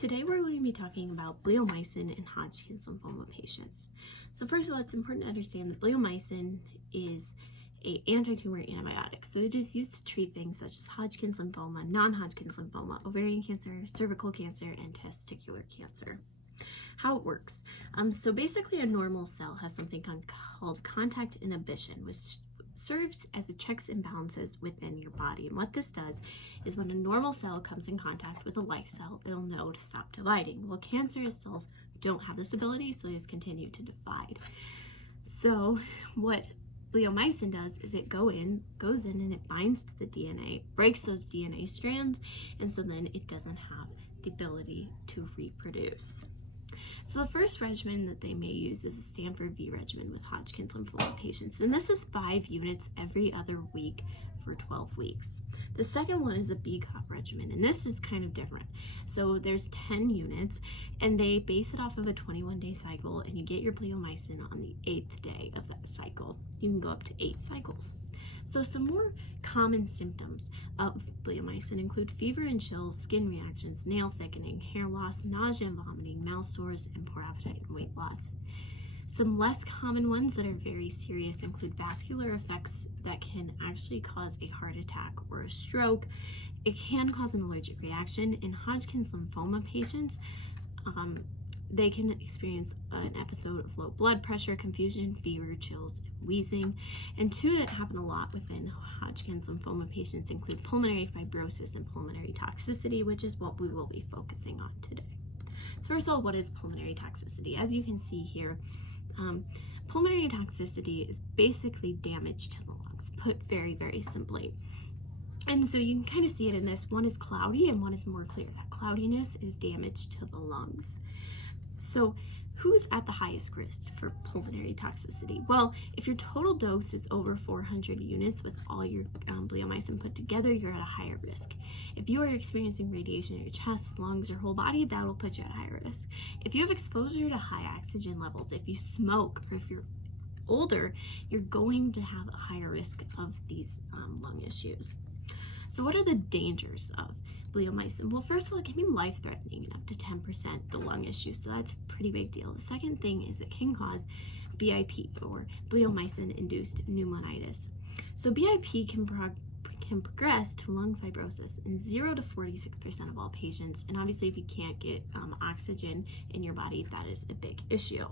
Today we're going to be talking about bleomycin in Hodgkin's lymphoma patients. So first of all, it's important to understand that bleomycin is an anti-tumor antibiotic. So it is used to treat things such as Hodgkin's lymphoma, non-Hodgkin's lymphoma, ovarian cancer, cervical cancer, and testicular cancer. How it works. So basically a normal cell has something called contact inhibition, which serves as a checks and balances within your body. And what this does is when a normal cell comes in contact with a like cell, it'll know to stop dividing. Well, cancerous cells don't have this ability, so they just continue to divide. So what bleomycin does is it goes in and it binds to the DNA, breaks those DNA strands, and so then it doesn't have the ability to reproduce. So the first regimen that they may use is a Stanford V regimen with Hodgkin's lymphoma patients, and this is 5 units every other week for 12 weeks. The second one is a BCOP regimen, and this is kind of different. So there's 10 units, and they base it off of a 21-day cycle, and you get your bleomycin on the 8th day of that cycle. You can go up to 8 cycles. So some more common symptoms of bleomycin include fever and chills, skin reactions, nail thickening, hair loss, nausea and vomiting, mouth sores, and poor appetite and weight loss. Some less common ones that are very serious include vascular effects that can actually cause a heart attack or a stroke. It can cause an allergic reaction. In Hodgkin's lymphoma patients, they can experience an episode of low blood pressure, confusion, fever, chills, and wheezing. And 2 that happen a lot within Hodgkin's lymphoma patients include pulmonary fibrosis and pulmonary toxicity, which is what we will be focusing on today. So first of all, what is pulmonary toxicity? As you can see here, pulmonary toxicity is basically damage to the lungs, put very, very simply. And so you can kind of see it in this. One is cloudy and one is more clear. That cloudiness is damage to the lungs. So who's at the highest risk for pulmonary toxicity? Well, if your total dose is over 400 units with all your bleomycin put together, you're at a higher risk. If you are experiencing radiation in your chest, lungs, or whole body, that will put you at higher risk. If you have exposure to high oxygen levels, if you smoke, or if you're older, you're going to have a higher risk of these lung issues. So what are the dangers of bleomycin? Well, first of all, it can be life-threatening and up to 10% the lung issue, so that's a pretty big deal. The second thing is it can cause BIP, or bleomycin-induced pneumonitis. So BIP can progress to lung fibrosis in 0 to 46% of all patients, and obviously if you can't get oxygen in your body, that is a big issue.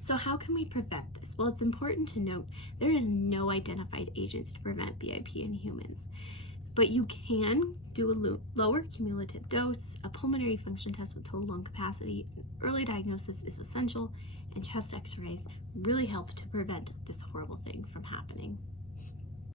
So how can we prevent this? Well, it's important to note there is no identified agents to prevent BIP in humans, but you can do a lower cumulative dose, a pulmonary function test with total lung capacity. Early diagnosis is essential, and chest x-rays really help to prevent this horrible thing from happening.